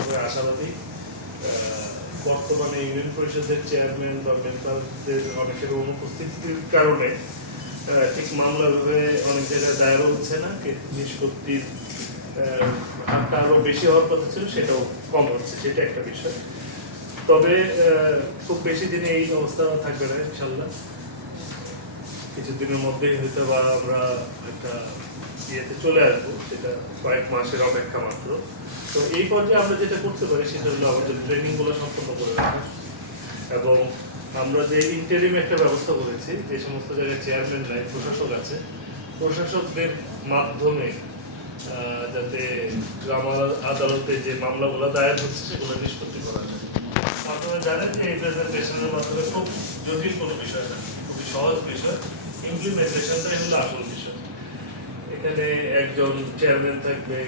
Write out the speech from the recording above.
আমরা আশাবাদী বর্তমানে ইউনিয়ন পরিষদের চেয়ারম্যান বা মেম্বারদের অনেকের অনুপস্থিতির কারণে ঠিক মামলা ভাবে অনেক জায়গায় দায়েরও হচ্ছে না নিষ্পত্তির হারটা আরও বেশি হওয়ার কথা ছিল, সেটাও কম হচ্ছে, সেটা একটা বিষয়। তবে খুব বেশি দিনে এই অবস্থা থাকবে না, ইনশাল্লাহ। কিছুদিনের মধ্যেই হয়তো বা আমরা একটা ইয়েতে চলে আসব সেটা কয়েক মাসের অপেক্ষা মাত্র। তো এই পর্যায়ে আমরা যেটা করতে পারি সেটা হলো আমাদের ট্রেনিংগুলো সম্পন্ন করে রাখা। এবং আমরা যে ইন্টারিম একটা ব্যবস্থা করেছি, যে সমস্ত জায়গায় চেয়ারম্যান নাই, প্রশাসক আছে, প্রশাসকদের মাধ্যমে যাতে গ্রাম আদালতে যে মামলাগুলো দায়ের হচ্ছে সেগুলো নিষ্পত্তি করা যায়। আপনারা জানেন যে এই প্রেজেন্টেশনের মাধ্যমে খুব জটিল কোনো বিষয় না, খুবই সহজ বিষয়। ইমপ্লিমেন্টেশনটাই হলো আসল বিষয় এখানে একজন চেয়ারম্যান থাকবে